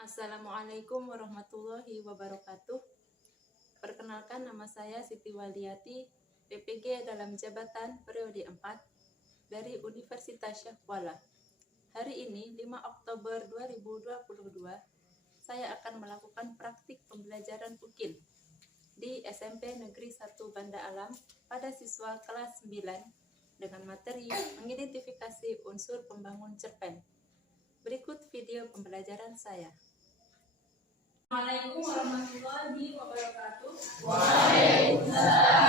Assalamualaikum warahmatullahi wabarakatuh. Perkenalkan, nama saya Siti Waliati, PPG dalam jabatan periode 4 dari Universitas Syekh Kuala. Hari ini 5 Oktober 2022, saya akan melakukan praktik pembelajaran UKIN di SMP Negeri 1 Banda Alam pada siswa kelas 9 dengan materi mengidentifikasi unsur pembangun cerpen. Berikut video pembelajaran saya. Assalamualaikum warahmatullahi wabarakatuh. Waalaikumsalam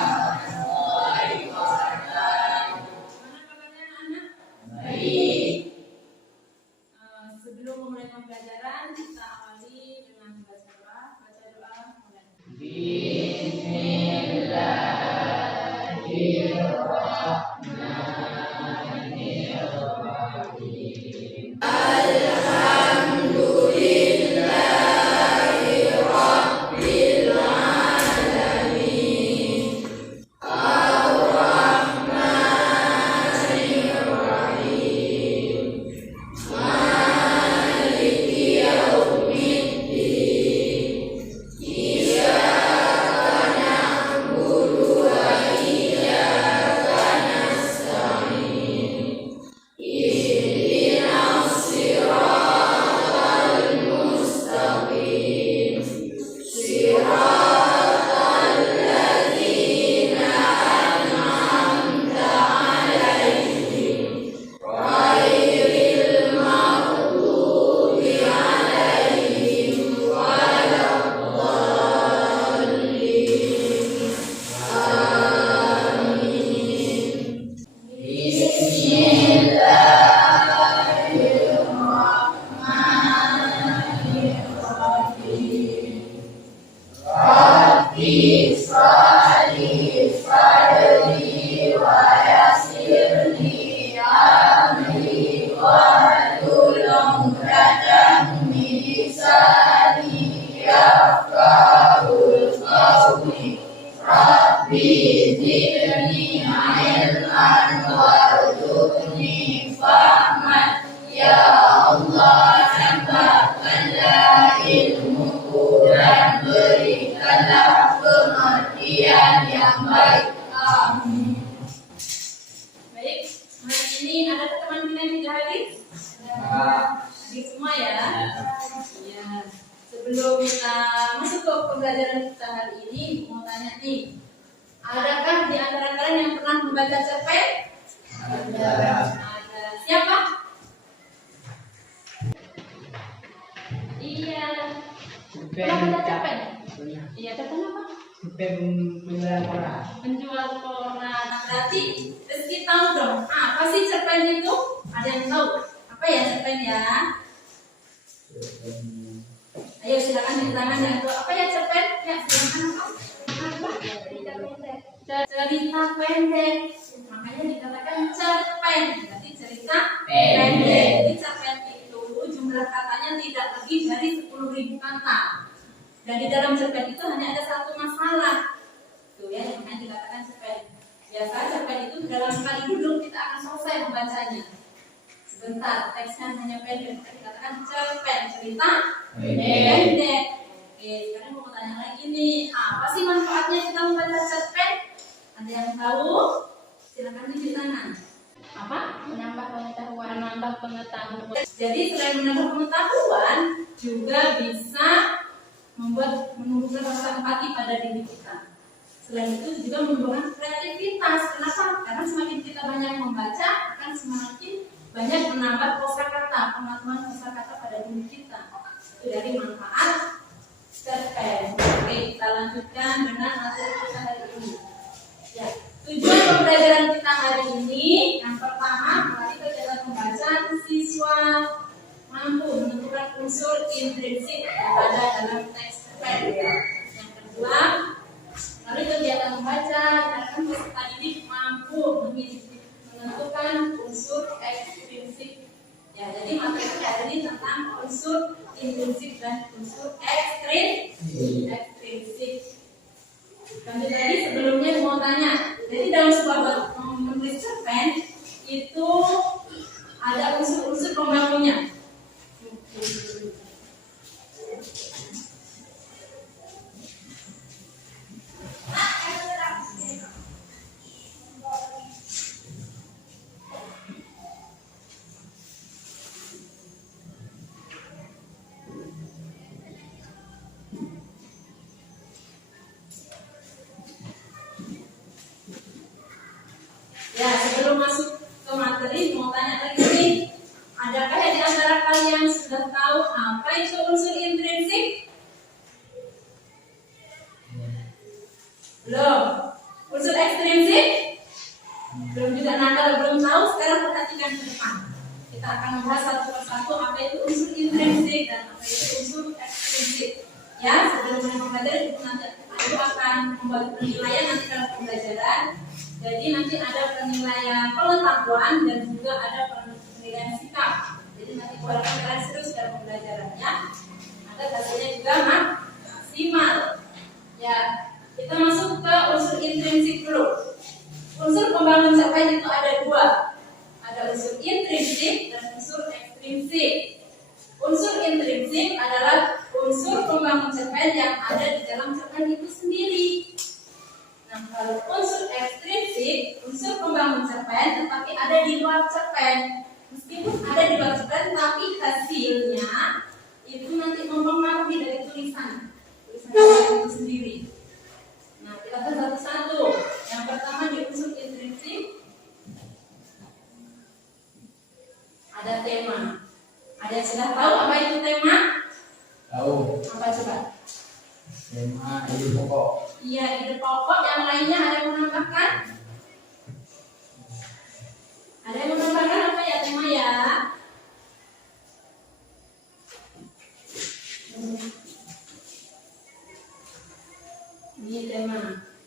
warahmatullahi wabarakatuh. Mana kabarnya anak? Baik. Sebelum memulai pembelajaran, kita awali dengan baca doa. Mulai. Bismillahirrahmanirrahim. Baik, hari ini ada teman kita yang tidak hadir? Hadir semua ya? Ya. Sebelum kita masuk ke pembelajaran kita hari ini, mau tanya nih, adakah di antara kalian yang pernah membaca cerpen? Ada. Siapa? Iya. Pernah baca cerpen? Iya, cerpen apa? Penjual koran. Penjual koran. Berarti Rizky tahu dong, apa sih cerpen itu? Ada yang tahu? Apa ya cerpen ya? Ayo silakan di tangan yang tahu. Apa ya cerpen? Ya silakan apa? Cerita pendek. Makanya dikatakan cerpen. Berarti cerita pendek. Jadi cerpen itu jumlah katanya tidak lebih dari 10.000 kata. Dan di dalam cerpen itu hanya ada satu masalah. Tuh ya, yang dikatakan cerpen. Biasa cerpen itu dalam sekali duduk kita akan selesai membacanya. Sebentar, teksnya hanya pendek. Kita dikatakan cerpen, cerita pendek. Oke, sekarang mau tanya lagi nih, apa sih manfaatnya kita membaca cerpen? Ada yang tahu? Silakan di tangan. Apa? Menambah pengetahuan. Menambah pengetahuan. Jadi selain menambah pengetahuan, juga bisa menumbuhkan rasa empati pada diri kita. Selain itu juga menumbuhkan kreativitas. Kenapa? Karena semakin kita banyak membaca, akan semakin banyak menambah kosakata, pengetahuan kosakata pada diri kita. Itu dari manfaat cerpen. Oke, kita lanjutkan dengan materi kita hari ini. Ya, tujuan pembelajaran kita hari ini yang pertama, mari kegiatan pembacaan siswa mampu menentukan unsur intrinsik yang ada dalam teks cerpen. Yang kedua, melalui kegiatan membaca, diharapkan peserta didik mampu menentukan unsur ekstrinsik. Ya, jadi materi hari ini tentang unsur intrinsik dan unsur ekstrinsik. Kami tadi sebelumnya mau tanya, jadi dalam sebuah menulis cerpen itu ada unsur-unsur pembangunnya. Apa itu unsur intrinsik? Belum. Unsur ekstrinsik? Belum juga. Nah, kalau belum tahu, sekarang perhatikan ke depan. Kita akan membahas satu persatu apa itu unsur intrinsik dan apa itu unsur ekstrinsik. Ya, sebelum mulai mempelajari nanti aku akan membuat penilaian nanti dalam pembelajaran. Jadi nanti ada penilaian pengetahuan dan juga ada penilaian sikap. Jadi nanti kalau kalian serius dalam pembelajarannya, maka hasilnya juga maksimal. Ya, kita masuk ke unsur intrinsik dulu. Unsur pembangun capaian itu ada dua. Ada unsur intrinsik dan unsur ekstrinsik. Unsur intrinsik adalah unsur pembangun cerpen yang ada di dalam cerpen itu sendiri. Nah, kalau unsur ekstrinsik, unsur pembangun cerpen tetapi ada di luar cerpen. Meskipun ada di luar cerpen, tapi hasilnya itu nanti mempengaruhi dari tulisan itu sendiri. Nah, kita lihat satu-satu. Yang pertama di unsur intrinsik ada tema. Ada yang sudah tahu apa itu tema? Tahu. Apa coba? Tema ide pokok. Iya, ide pokok. Yang lainnya ada yang menambahkan? Ada yang menambahkan apa ya tema ya? Ini tema.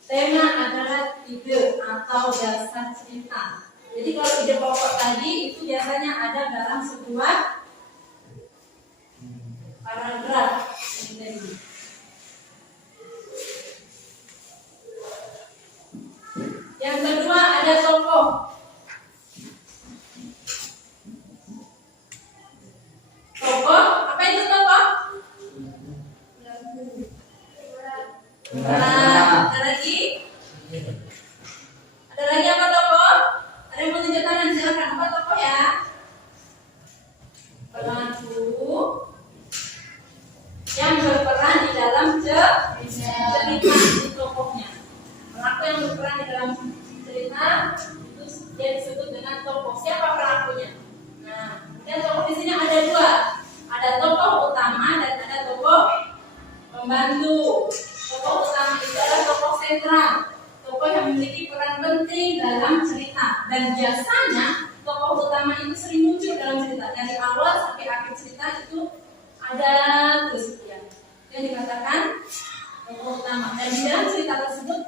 Tema adalah ide atau dasar cerita. Jadi kalau ide pokok tadi itu biasanya ada dalam sebuah paragraf. Yang kedua ada tokoh. Tokoh, apa itu tokoh? Nah, ada lagi? Ada lagi apa tokoh? Ada yang mau tunjuk tangan? Silakan. Apa tokoh ya? Pelaku yang berperan di dalam cerita itu tokohnya. Pelaku yang berperan di dalam cerita itu dia disebut dengan tokoh. Siapa pelakunya? Nah, kemudian tokoh di sini ada dua. Ada tokoh utama dan ada tokoh pembantu. Tokoh utama itu adalah tokoh sentral, tokoh yang memiliki peran penting dalam cerita. Dan biasanya tokoh utama itu sering muncul dalam cerita dari awal sampai akhir cerita itu ada terus ya. Yang dikatakan tokoh utama. Dan di dalam cerita tersebut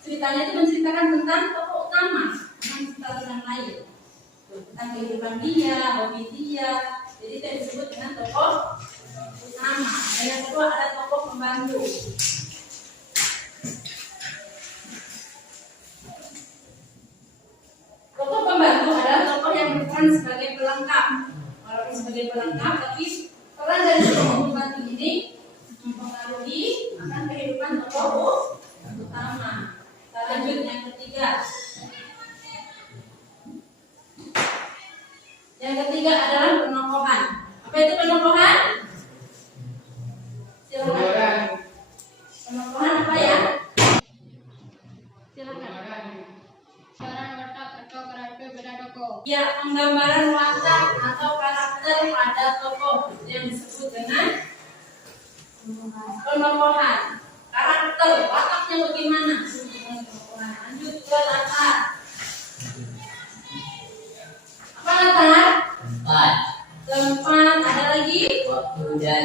ceritanya itu menceritakan tentang tokoh utama, tentang cerita lain, tentang kehidupan dia, hobi dia. Jadi itu disebut dengan tokoh utama. Dan yang kedua ada tokoh pembantu. Tokoh pembantu adalah tokoh yang berperan sebagai pelengkap. Walaupun sebagai pelengkap, tapi peran dari tokoh pembantu ini mempengaruhi akan kehidupan tokoh utama. Kita lanjut yang ketiga. Yang ketiga adalah penokohan. Apa itu penokohan? Silakan. Penokohan apa ya? Silakan. Ya, penggambaran watak atau karakter pada tokoh yang disebut dengan penokohan. Karakter, wataknya bagaimana? Lanjut ke latar. Apa latar? Tempat. Ada lagi? Waktu dan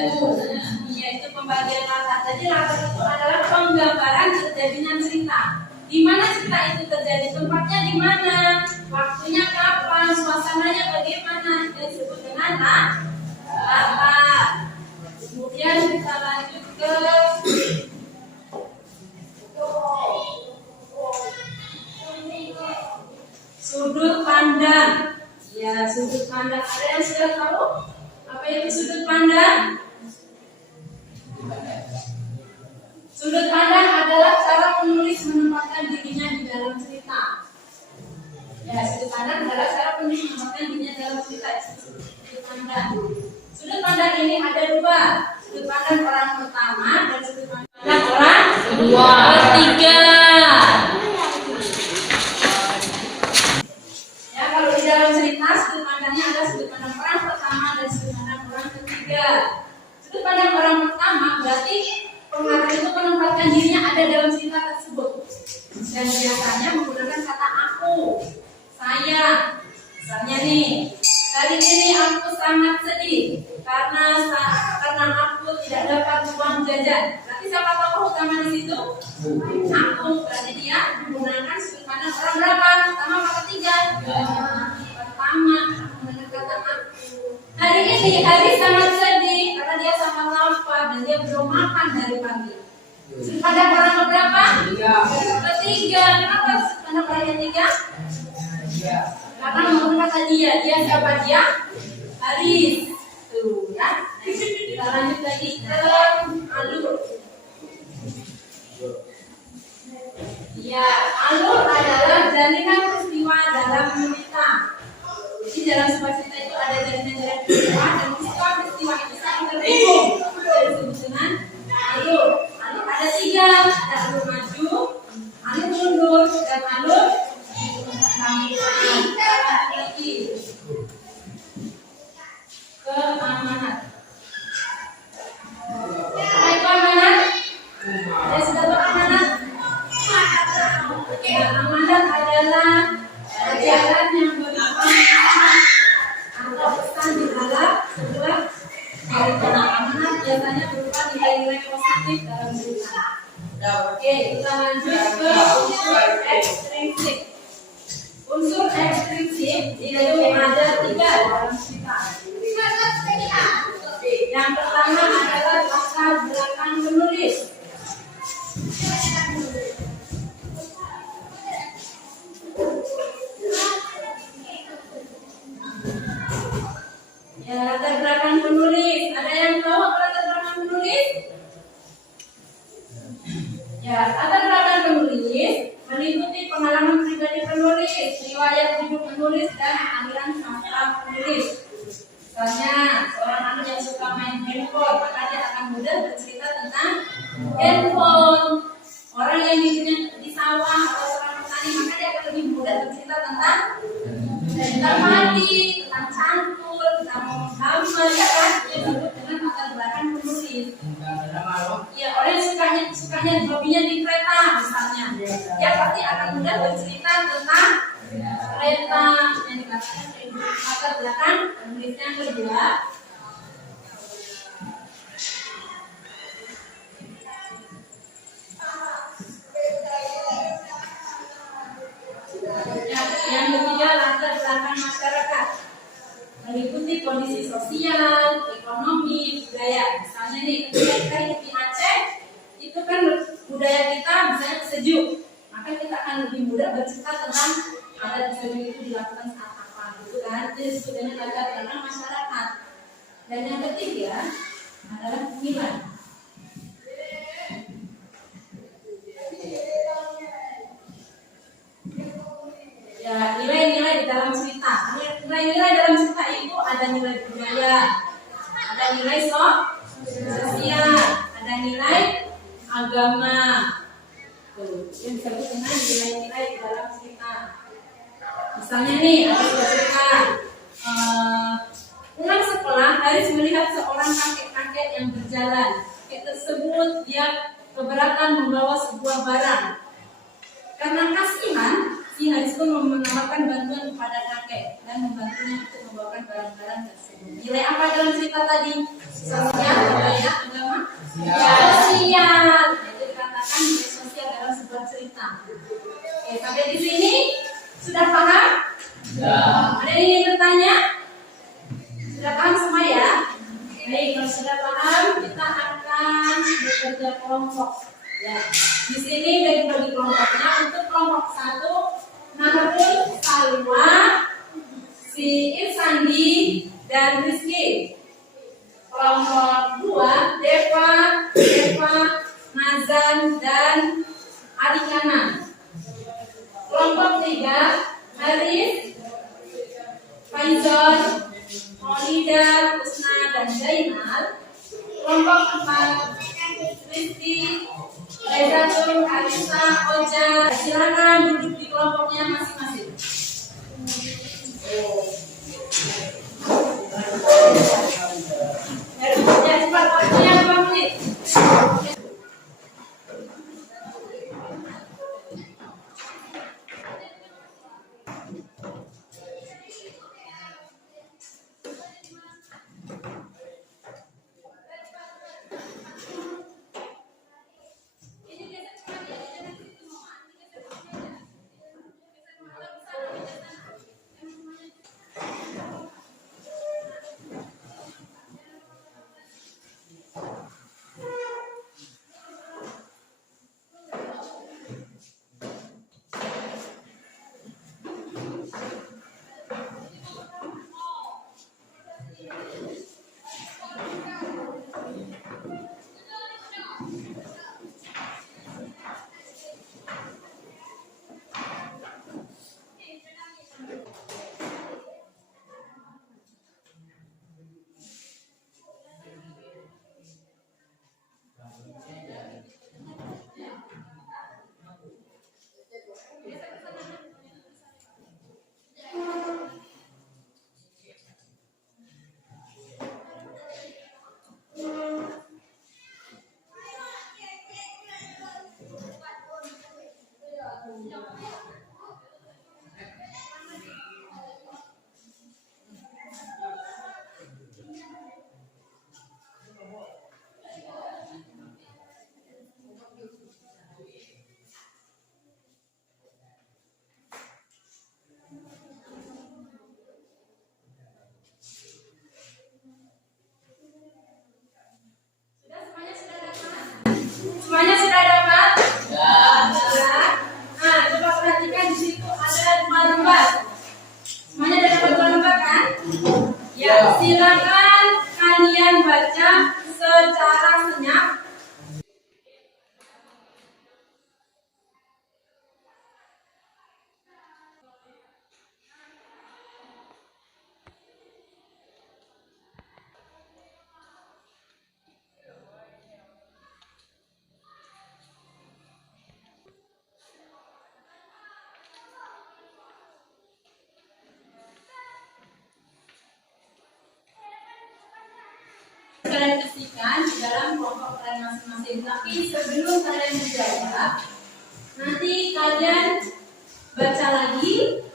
Iya, itu pembagian latar. Jadi latar itu adalah penggambaran terjadinya cerita. Di mana cerita itu terjadi, tempatnya di mana, waktunya kapan, suasananya bagaimana, itu disebut dengan latar. Kemudian kita lanjut ke sudut pandang. Ya, sudut pandang. Ada yang sudah tahu apa itu sudut pandang? Sudut pandang adalah cara penulis menempatkan dirinya di dalam cerita. Ya, sudut pandang adalah cara penulis menempatkan dirinya dalam cerita. Sudut pandang. Sudut pandang ini ada dua. Sudut pandang orang pertama dan sudut pandang orang ketiga. Ya, kalau di dalam cerita sudut pandangnya ada sudut pandang orang pertama dan sudut pandang orang ketiga. Itu pada orang pertama berarti pengarang itu menempatkan dirinya ada dalam cerita tersebut. Dan biasanya menggunakan kata aku, saya. Misalnya nih, hari ini aku sangat sedih karena aku tidak dapat uang jajan. Berarti siapa tokoh utama di situ? Aku. Berarti dia menggunakan sudut pandang orang berapa? Pertama apa ketiga? Pertama, menggunakan kata aku. Hari ini hari sangat sedih karena dia sangat lapar dan dia belum makan dari pagi. Sudut pandang orang berapa? Ketiga. Kenapa sudut pandang orang ketiga? Karena menggunakan kata dia siapa dia? Haris. Tuh ya. Kita lanjut lagi ke alur. Ya, alur adalah jalinan peristiwa dalam cerita. Jadi dalam sebuah cerita itu ada jalinan peristiwa dan peristiwa itu saling terhubung. Jadi disebut dengan alur. Alur ada 3, ada alur maju, alur mundur, dan alur lagi keamanan. Baik keamanan. Saya sudah tahu amanat. Ya, amanat adalah ajaran yang berupa atau pesan di dalam sebuah cerita. Amanat biasanya berupa nilai-nilai positif dalam cerita. Oke, kita lanjut ke unsur ekstrinsik. Unsur ekstrinsik itu ada 3 dalam cerita. Yang pertama adalah latar belakang penulis. Ya, latar belakang penulis. Ada yang tahu apa latar belakang penulis? Ya, latar belakang penulis meliputi pengalaman pribadi penulis, riwayat hidup penulis, dan aliran sastra penulis. Misalnya, seorang anak yang suka main handphone, maka dia akan mudah bercerita tentang handphone. Orang yang hidupnya di sawah atau seorang petani, maka dia akan lebih mudah bercerita tentang padi, tentang cangkul, tentang hama, ya kan? Dia disebut dengan latar belakang penulis. Ya, orang yang sukanya hobinya di kereta, misalnya, dia pasti akan mudah bercerita tentang kereta. Yang dikatakan latar belakang penulis. Yang kedua, yang ketiga, latar belakang masyarakat meliputi kondisi sosial, ekonomi, budaya. Misalnya nih, ketika kita hidup di Aceh, itu kan budaya kita misalnya sejuk, maka kita akan lebih mudah bercerita tentang adat sejuk itu dilakukan saat apa, gitu kan? Jadi disebut dengan latar belakang masyarakat. Dan yang ketiga adalah nilai. Ya, nilai-nilai di dalam cerita. Nilai-nilai dalam cerita itu ada nilai budaya, ada nilai sosial, ada nilai agama. Tuh, yang disebut dengan nilai-nilai di dalam cerita. Misalnya nih, ada sebuah cerita. Pulang sekolah, Haris melihat seorang kakek-kakek yang berjalan. Kakek tersebut dia keberatan membawa sebuah barang. Karena kasihan, si Haris pun menawarkan bantuan kepada kakek dan membantunya untuk membawakan barang-barang tersebut. Nilai apa dalam cerita tadi? Sosial, budaya, agama, sosial. Itu dikatakan nilai sosial dalam sebuah cerita. Oke, sampai di sini sudah paham? Ada yang ingin bertanya? Sudah paham semua ya? Baik, kalau sudah paham, kita akan bekerja kelompok. Ya, di sini dari bagi kelompoknya untuk kelompok 1 Nahrul, Salwa, si Irsandi, dan Rizky. Kelompok 2 Deva, Nazan, dan Arikana. Kelompok 3 Haris, Faizal, Maulida, Usna, dan Zainal. Kelompok 4 Rizky, Raizatul, Alisa, Oja. Silakan duduk di kelompoknya masing-masing. Ya, cepat. Ya, silakan kalian baca secara senyap. Kalian kasihkan di dalam kelompok kalian masing-masing. Tapi sebelum kalian menjawab, nanti kalian baca lagi.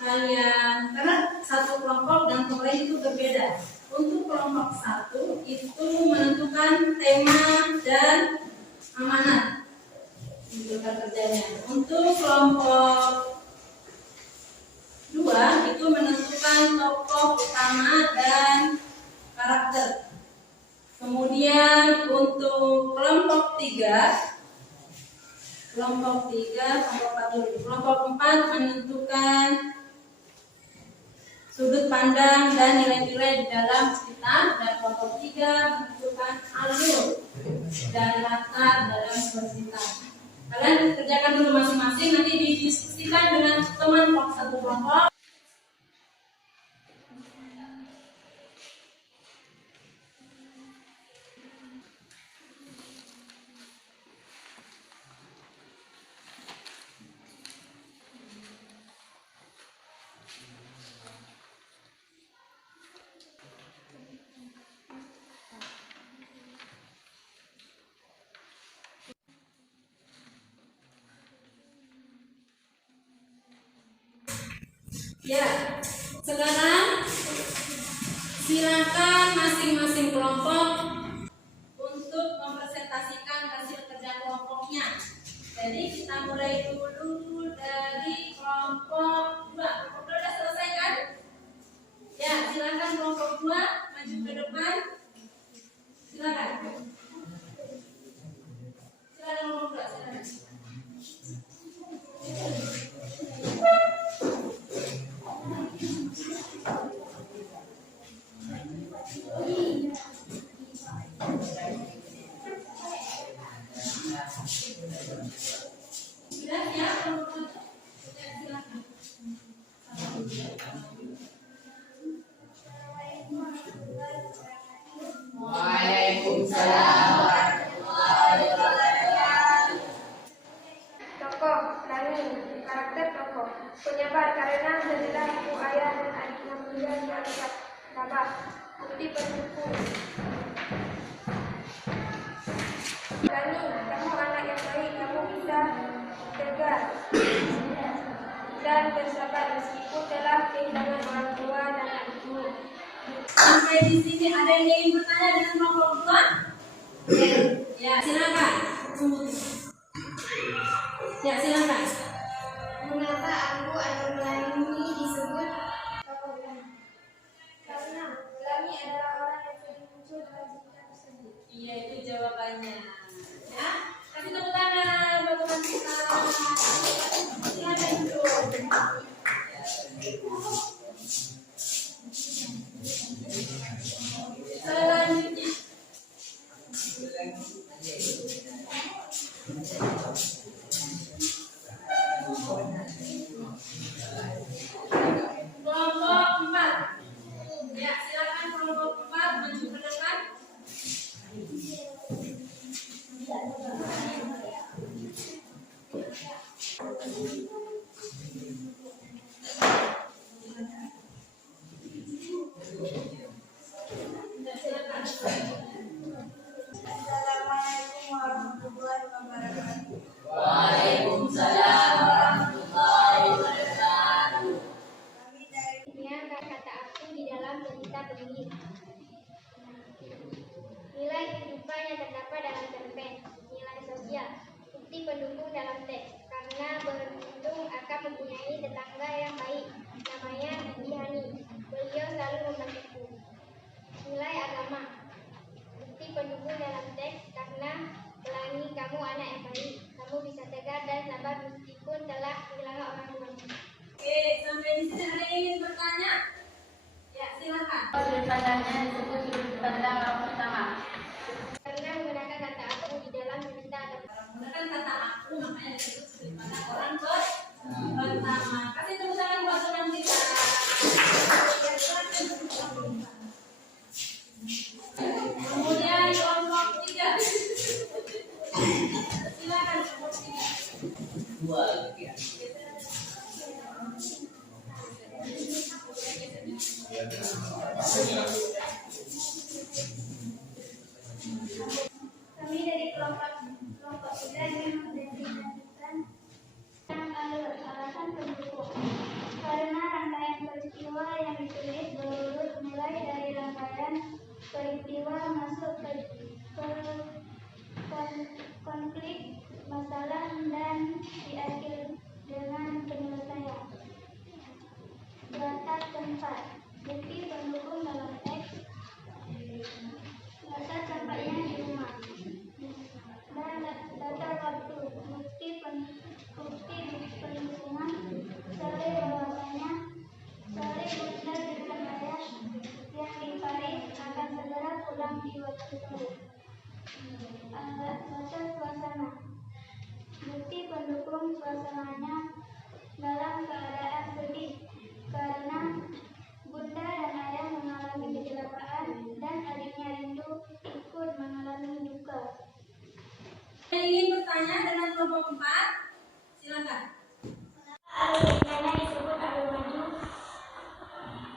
Karena satu kelompok dan kelompok lain itu berbeda. Untuk kelompok satu itu menentukan tema dan amanat untuk kerjanya. Untuk kelompok dua itu menentukan tokoh utama dan karakter. Kemudian untuk kelompok 4 kelompok 4 menentukan sudut pandang dan nilai-nilai di dalam cerita, dan kelompok 3 menentukan alur dan latar dalam sebuah cerita. Kalian kerjakan dulu masing-masing, nanti didiskusikan dengan teman satu kelompok. Ya, sekarang silakan masing-masing kelompok untuk mempresentasikan hasil kerja kelompoknya. Jadi kita mulai dulu dari kelompok 2. Kelompok 2 sudah selesai kan? Ya, silakan kelompok 2 maju ke depan. Silakan. Silakan kelompok 2, silakan. Sudah siap kelompok 1? Silakan. Waalaikumsalam warahmatullahi wabarakatuh. Tokoh, Rani, karakter tokoh. Penyebar karena setelah ibu ayah dan adiknya meninggal dia tetap tabah. Bukti pendukung. Rani, kamu anak yang baik, kamu bisa tegar dan bersabar meskipun telah kehilangan orang tua dan adikmu. Sampai di sini ada yang ingin bertanya dengan kelompok 2? Ya, silakan. Ya, silakan. Mengapa aku atau Pelangi disebut tokoh Pelangi? Karena Pelangi adalah orang yang sering muncul dalam cerita tersebut. Iya, itu jawabannya. Ya, kasih tepuk tangan buat teman kita. Silakan duduk. Selanjutnya. Kelompok 4. Ya, silakan kelompok 4 maju ke depan. Assalamualaikum warahmatullahi wabarakatuh. Waalaikumsalam warahmatullahi wabarakatuh. Kami dari kata aku di dalam cerita penulis. Nilai kehidupan yang terdapat dalam cerpen, nilai sosial, bukti pendukung dalam teks. Karena beruntung akan mempunyai tetangga yang baik, namanya Bibi Hani. Beliau selalu membantuku. Nilai agama, bukti pendukung dalam teks. Karena Pelangi, kamu anak yang baik, kamu bisa tegar dan sabar meskipun telah kehilangan orang tuamu. Oke, sampai di sini ada yang ingin bertanya? Ya, silakan. Daripadanya disebut sudut pandang yang pertama. Karena menggunakan kata aku di dalam meminta atau Menggunakan kata aku, makanya disebut sudut pandang orang pertama. Kasih tepuk tangan buat teman kita. Ya, silakan. Kemudian kelompok 3. Silakan kelompok 3. kami dari kelompok 3 ingin mendedikasikan alasan pendukung. Karena rangkaian peristiwa yang ditulis berurut mulai dari rangkaian peristiwa masuk ke konflik masalah dan diakhiri dengan penyelesaian. Latar tempat bukti pendukung dalam teks. Latar tempatnya di rumah. Dan latar waktu bukti pendukungan Saleh bahwasanya Saleh bunda dan ayah yang di Paris akan segera pulang di waktu itu. Latar suasana bukti pendukung suasananya dalam keadaan sedih karena bunda dan ayah mengalami kecelakaan dan adiknya Rindu ikut mengalami duka. Yang ingin bertanya dengan kelompok 4, silakan. Al-Baqarah disebut Al-Maju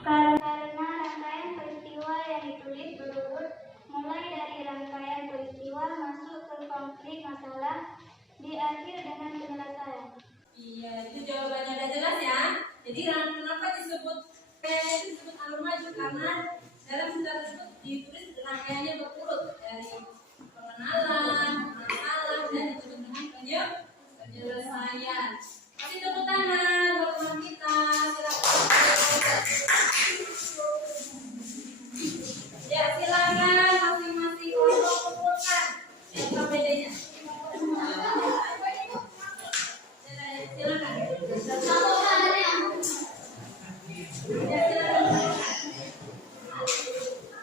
karena rangkaian peristiwa yang ditulis berurut mulai dari rangkaian peristiwa masuk ke konflik masalah diakhir dengan penyelesaian. Iya, itu jawabannya udah jelas ya. Jadi kenapa disebut Al-Maju? Karena dalam surat tersebut ditulis rangkaiannya berurut dari pengenalan, masalah, dan ditutup dengan penyelesaian. Kasih tepuk tangan buat teman kita. Ya, silakan masing-masing kelompok kumpulkan apa bedanya.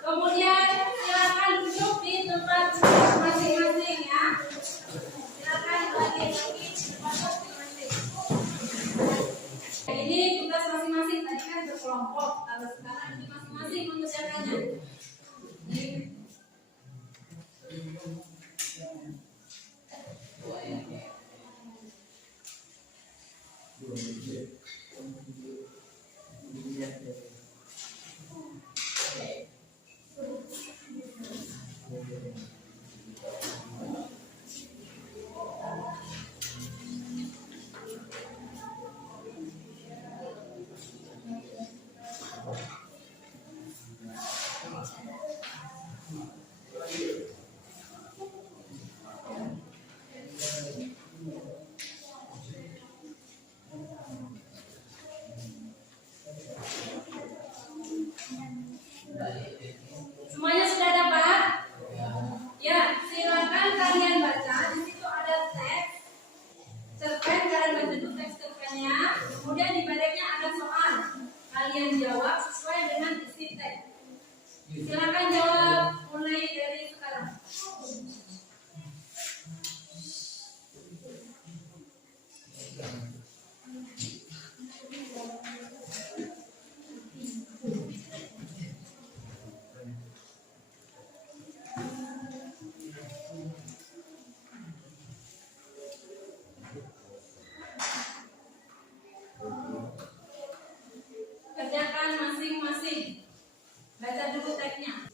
Kemudian silakan duduk di tempat masing-masing ya. Silakan bagi tempat masing-masing. Ini tugas masing-masing tadi kan berkelompok. Kalau sekarang ini masing-masing mengerjakannya. Semuanya sudah dapat? Ya, silakan kalian baca. Di situ ada teks. Cerpen, kalian baca dulu teks cerpennya. Kemudian di baliknya ada soal. Kalian jawab sesuai dengan isi teks. Silakan jawab mulai dari sekarang. Kerjakan masing-masing. Baca dulu teksnya.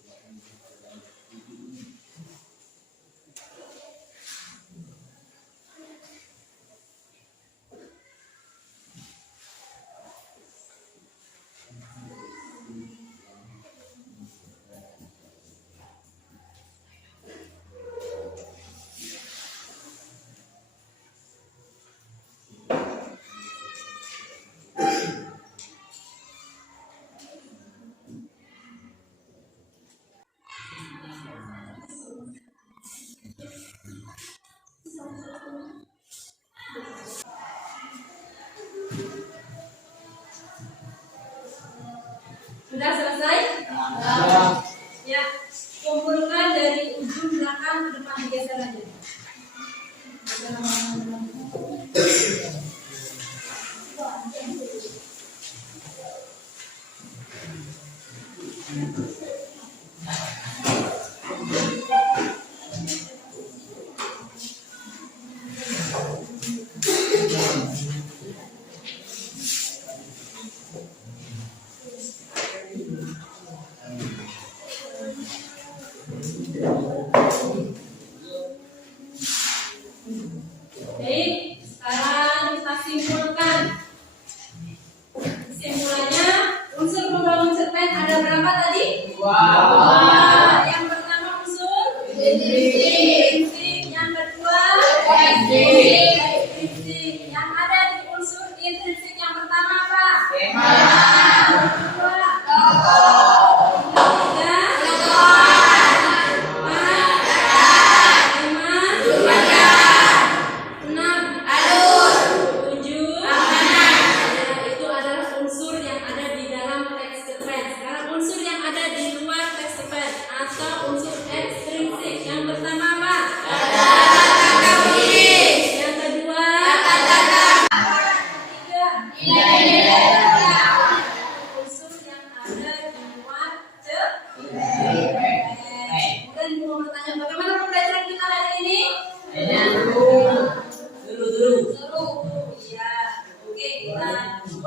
Intrinsik. Yang kedua, ekstrinsik. Yang ada di unsur intrinsik yang pertama apa? Yang kedua,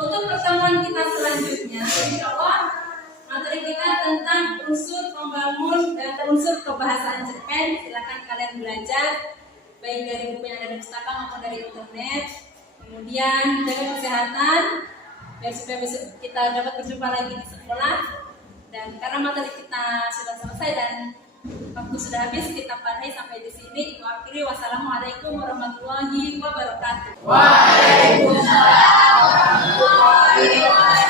untuk pertemuan kita selanjutnya, insya Allah materi kita tentang unsur membangun dan unsur kebahasaan cerpen. Silakan kalian belajar baik dari buku yang ada di pustaka maupun dari internet. Kemudian jaga kesehatan biar supaya besok kita dapat berjumpa lagi di sekolah. Dan karena materi kita sudah selesai dan waktu sudah habis, kita pandai sampai di sini. Akhiri, wassalamualaikum warahmatullahi wabarakatuh. Waalaikumsalam warahmatullahi wabarakatuh.